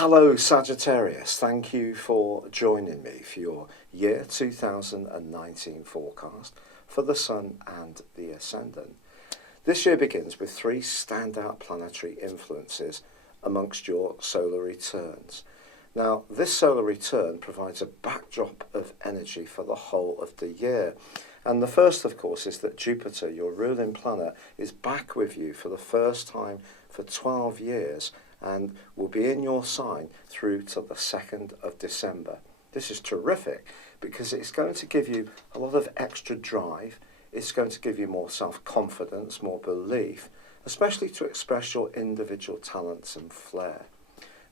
Hello Sagittarius, thank you for joining me for your year 2019 forecast for the Sun and the Ascendant. This year begins with three standout planetary influences amongst your solar returns. Now, this solar return provides a backdrop of energy for the whole of the year. And the first, of course, is that Jupiter, your ruling planet, is back with you for the first time for 12 years and will be in your sign through to the 2nd of December. This is terrific because it's going to give you a lot of extra drive. It's going to give you more self-confidence, more belief, especially to express your individual talents and flair.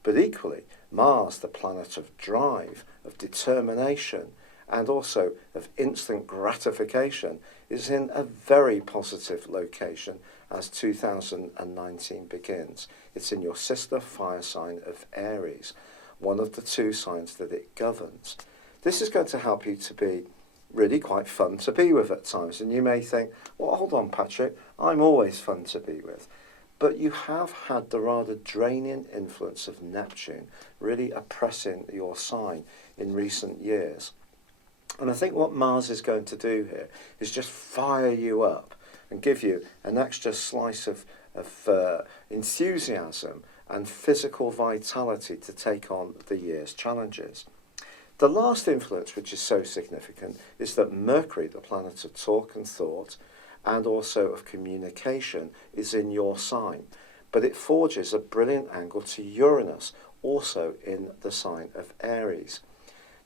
But equally, Mars, the planet of drive, of determination, and also of instant gratification, is in a very positive location as 2019 begins. It's in your sister fire sign of Aries, one of the two signs that it governs. This is going to help you to be really quite fun to be with at times. And you may think, well, hold on, Patrick, I'm always fun to be with. But you have had the rather draining influence of Neptune really oppressing your sign in recent years. And I think what Mars is going to do here is just fire you up and give you an extra slice of enthusiasm and physical vitality to take on the year's challenges. The last influence, which is so significant, is that Mercury, the planet of talk and thought, and also of communication, is in your sign. But it forges a brilliant angle to Uranus, also in the sign of Aries.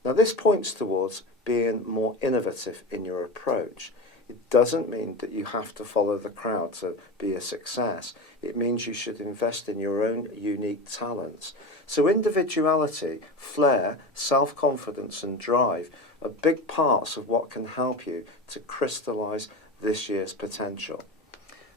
Now, this points towards being more innovative in your approach. It doesn't mean that you have to follow the crowd to be a success. It means you should invest in your own unique talents. So individuality, flair, self-confidence and drive are big parts of what can help you to crystallise this year's potential.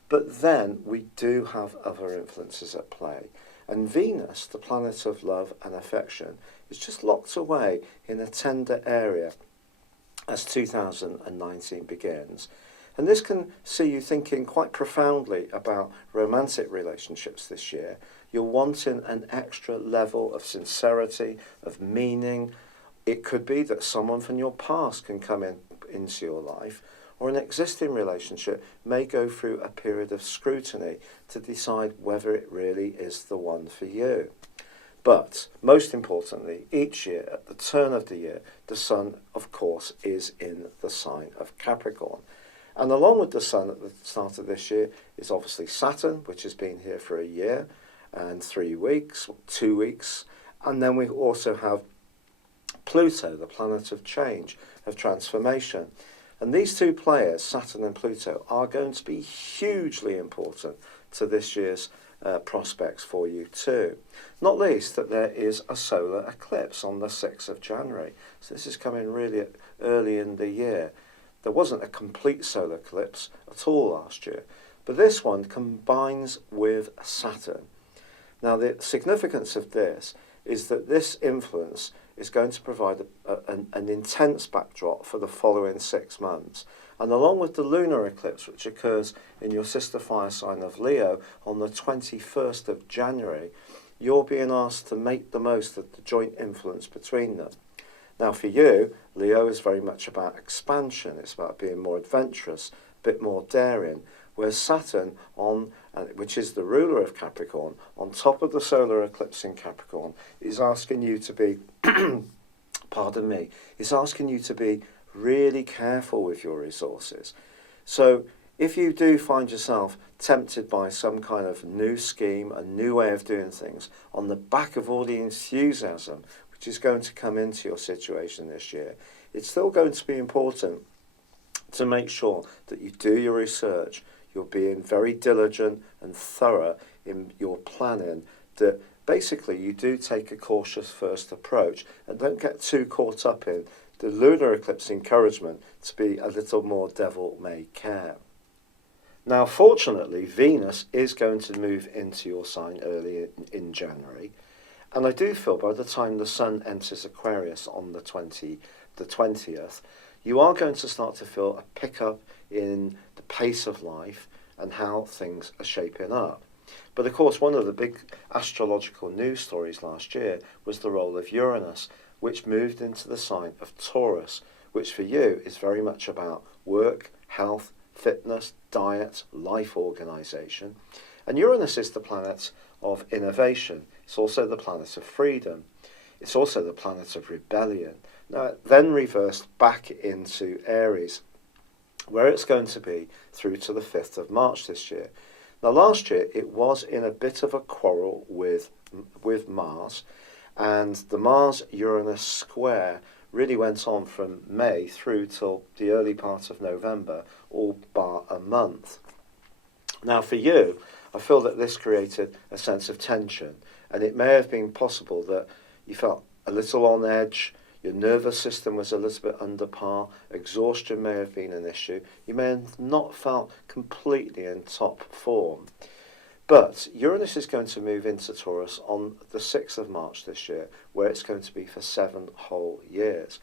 But then we do have other influences at play. And Venus, the planet of love and affection, is just locked away in a tender area as 2019 begins. And this can see you thinking quite profoundly about romantic relationships this year. You're wanting an extra level of sincerity, of meaning. It could be that someone from your past can come into your life, or an existing relationship may go through a period of scrutiny to decide whether it really is the one for you. But most importantly, each year at the turn of the year, the Sun, of course, is in the sign of Capricorn. And along with the Sun at the start of this year is obviously Saturn, which has been here for a year and 3 weeks, 2 weeks. And then we also have Pluto, the planet of change, of transformation. And these two players, Saturn and Pluto, are going to be hugely important to this year's prospects for you too. Not least that there is a solar eclipse on the 6th of January. So this is coming really early in the year. There wasn't a complete solar eclipse at all last year, but this one combines with Saturn. Now the significance of this is that this influence is going to provide an intense backdrop for the following 6 months. And along with the lunar eclipse, which occurs in your sister fire sign of Leo on the 21st of January, you're being asked to make the most of the joint influence between them. Now for you, Leo is very much about expansion. It's about being more adventurous, a bit more daring, whereas Saturn, which is the ruler of Capricorn, on top of the solar eclipse in Capricorn, is asking you to be, pardon me, is asking you to be really careful with your resources. So if you do find yourself tempted by some kind of new scheme, a new way of doing things, on the back of all the enthusiasm which is going to come into your situation this year, it's still going to be important to make sure that you do your research, you're being very diligent and thorough in your planning, that basically you do take a cautious first approach and don't get too caught up in the lunar eclipse encouragement to be a little more devil may care. Now, fortunately, Venus is going to move into your sign early in January, and I do feel by the time the Sun enters Aquarius on the 20th, you are going to start to feel a pickup in the pace of life and how things are shaping up. But of course, one of the big astrological news stories last year was the role of Uranus, which moved into the sign of Taurus, which for you is very much about work, health, fitness, diet, life organisation. And Uranus is the planet of innovation. It's also the planet of freedom. It's also the planet of rebellion. Now, it then reversed back into Aries, where it's going to be through to the 5th of March this year. Now, last year, it was in a bit of a quarrel with Mars, and the Mars-Uranus square really went on from May through till the early part of November, all bar a month. Now, for you, I feel that this created a sense of tension, and it may have been possible that you felt a little on edge, your nervous system was a little bit under par, exhaustion may have been an issue, you may have not felt completely in top form. But Uranus is going to move into Taurus on the 6th of March this year, where it's going to be for 7 whole years.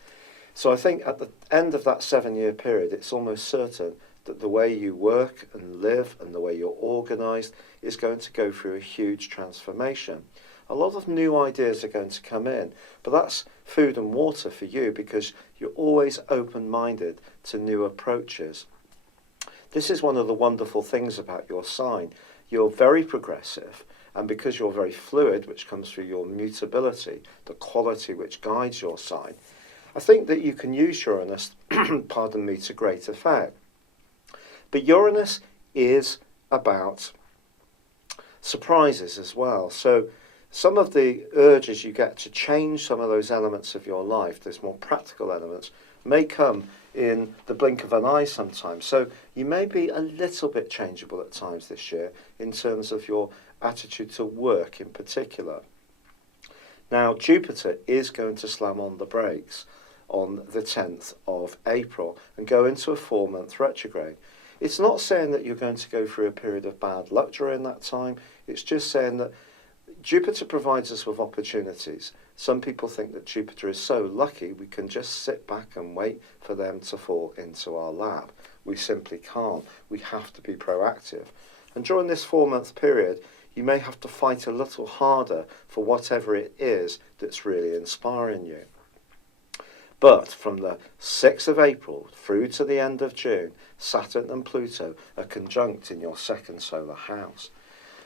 So I think at the end of that 7-year period, it's almost certain that the way you work and live and the way you're organised is going to go through a huge transformation. A lot of new ideas are going to come in, but that's food and water for you because you're always open-minded to new approaches. This is one of the wonderful things about your sign. You're very progressive, and because you're very fluid, which comes through your mutability, the quality which guides your sign, I think that you can use Uranus, pardon me, to great effect. But Uranus is about surprises as well. So some of the urges you get to change some of those elements of your life, those more practical elements, may come in the blink of an eye sometimes. So you may be a little bit changeable at times this year in terms of your attitude to work in particular. Now, Jupiter is going to slam on the brakes on the 10th of April and go into a 4-month retrograde. It's not saying that you're going to go through a period of bad luck during that time. It's just saying that Jupiter provides us with opportunities. Some people think that Jupiter is so lucky we can just sit back and wait for them to fall into our lap. We simply can't. We have to be proactive. And during this 4-month period, you may have to fight a little harder for whatever it is that's really inspiring you. But from the 6th of April through to the end of June, Saturn and Pluto are conjunct in your 2nd solar house.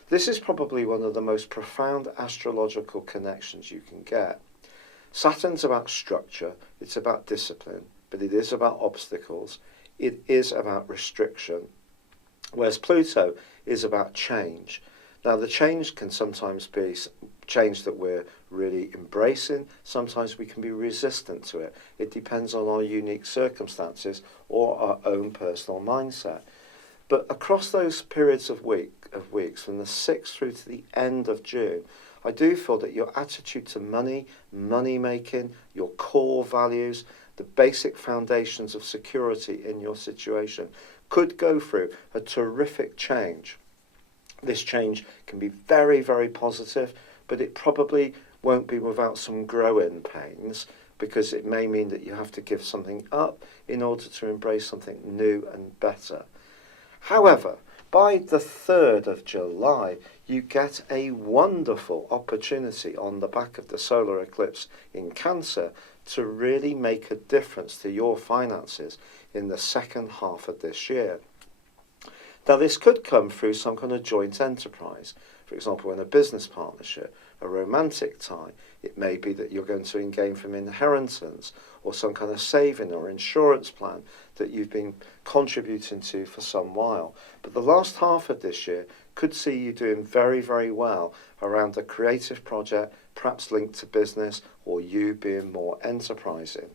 This is probably one of the most profound astrological connections you can get. Saturn's about structure, it's about discipline, but it is about obstacles, it is about restriction, whereas Pluto is about change. Now, the change can sometimes be change that we're really embracing, sometimes we can be resistant to it. It depends on our unique circumstances or our own personal mindset. But across those periods of weeks, from the 6th through to the end of June, I do feel that your attitude to money, money making, your core values, the basic foundations of security in your situation could go through a terrific change. This change can be very, very positive, but it probably won't be without some growing pains, because it may mean that you have to give something up in order to embrace something new and better. However, by the 3rd of July, you get a wonderful opportunity on the back of the solar eclipse in Cancer to really make a difference to your finances in the second half of this year. Now, this could come through some kind of joint enterprise, for example, in a business partnership, a romantic tie. It may be that you're going to gain from inheritance or some kind of saving or insurance plan that you've been contributing to for some while. But the last half of this year could see you doing very, very well around a creative project, perhaps linked to business, or you being more enterprising.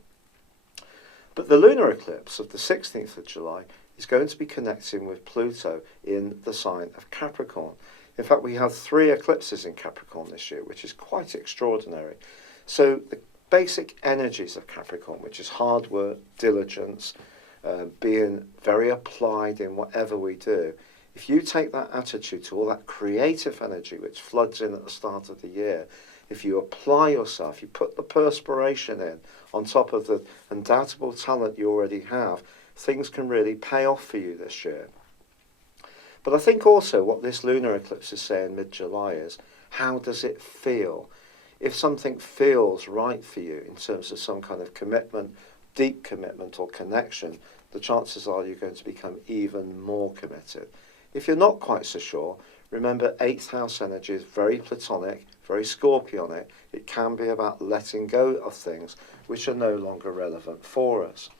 But the lunar eclipse of the 16th of July is going to be connecting with Pluto in the sign of Capricorn. In fact, we have 3 eclipses in Capricorn this year, which is quite extraordinary. So the basic energies of Capricorn, which is hard work, diligence, being very applied in whatever we do, if you take that attitude to all that creative energy which floods in at the start of the year, if you apply yourself, you put the perspiration in on top of the undoubtable talent you already have, things can really pay off for you this year. But I think also what this lunar eclipse is saying mid-July is, how does it feel? If something feels right for you in terms of some kind of commitment, deep commitment or connection, the chances are you're going to become even more committed. If you're not quite so sure, remember 8th house energy is very platonic, very scorpionic. It can be about letting go of things which are no longer relevant for us.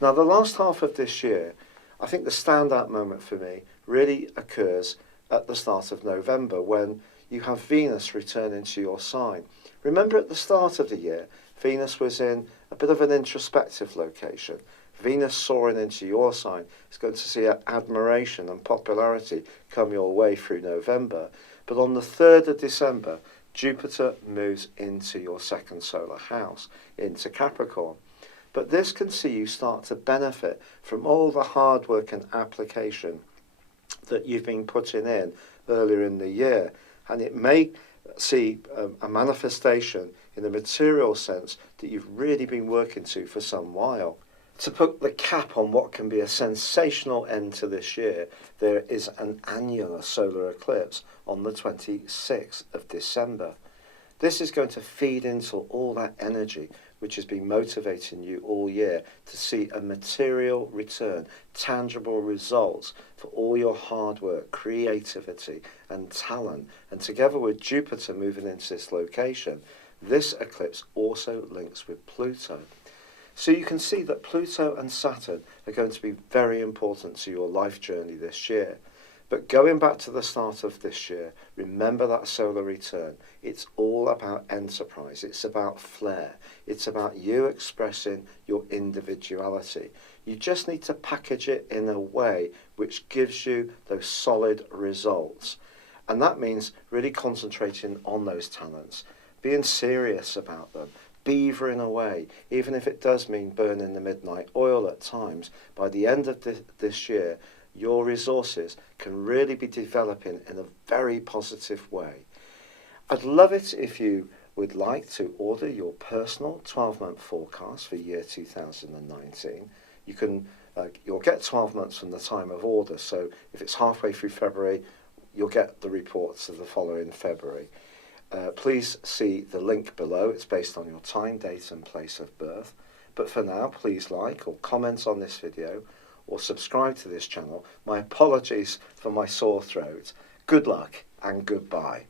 Now, the last half of this year, I think the standout moment for me really occurs at the start of November, when you have Venus return into your sign. Remember, at the start of the year, Venus was in a bit of an introspective location. Venus soaring into your sign is going to see admiration and popularity come your way through November. But on the 3rd of December, Jupiter moves into your second solar house, into Capricorn. But this can see you start to benefit from all the hard work and application that you've been putting in earlier in the year. And it may see a manifestation in a material sense that you've really been working to for some while. To put the cap on what can be a sensational end to this year, there is an annular solar eclipse on the 26th of December. This is going to feed into all that energy which has been motivating you all year to see a material return, tangible results for all your hard work, creativity and talent. And together with Jupiter moving into this location, this eclipse also links with Pluto. So you can see that Pluto and Saturn are going to be very important to your life journey this year. But going back to the start of this year, remember that solar return. It's all about enterprise. It's about flair. It's about you expressing your individuality. You just need to package it in a way which gives you those solid results. And that means really concentrating on those talents, being serious about them, beavering away, even if it does mean burning the midnight oil at times. By the end of this year, your resources can really be developing in a very positive way. I'd love it if you would like to order your personal 12-month forecast for year 2019. You'll get 12 months from the time of order, so if it's halfway through February, you'll get the reports of the following February. Please see the link below. It's based on your time, date and place of birth. But for now, please like or comment on this video or subscribe to this channel. My apologies for my sore throat. Good luck and goodbye.